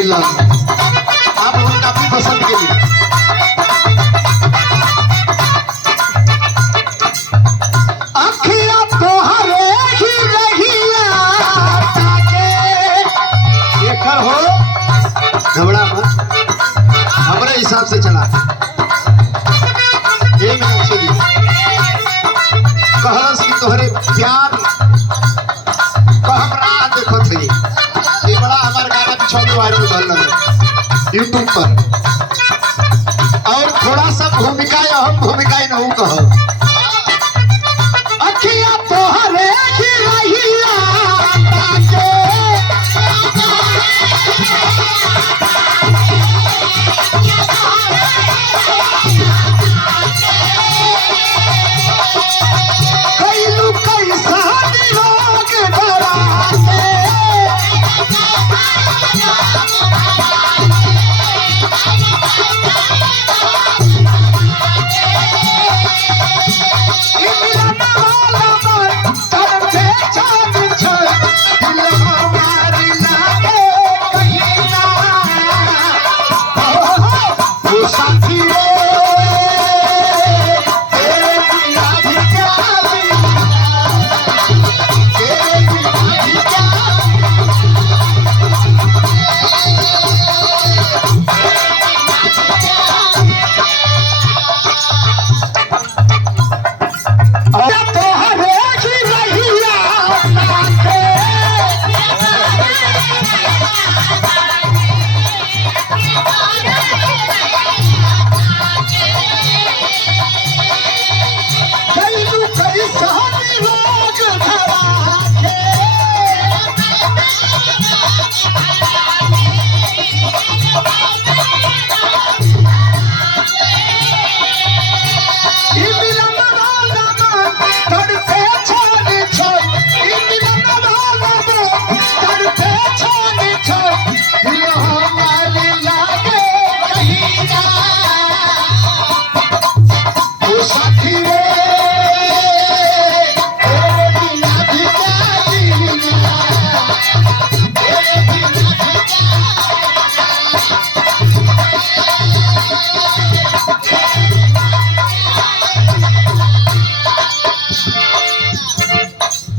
मिल आप लोग काफी पसंद के लिए घबरा मत हमारे हिसाब से चला कहलस कि तोहरे प्यार कहबरा देखो थे ये बड़ा हमारे गाना पिछौने वायरल भल रहा यूट्यूब पर और थोड़ा सा भूमिका अहम भूमिका नहीं कहो अखिया तोहरे की रहिया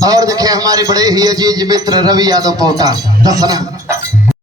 और देखे हमारे बड़े ही अजीज मित्र रवि यादव पोटा दसना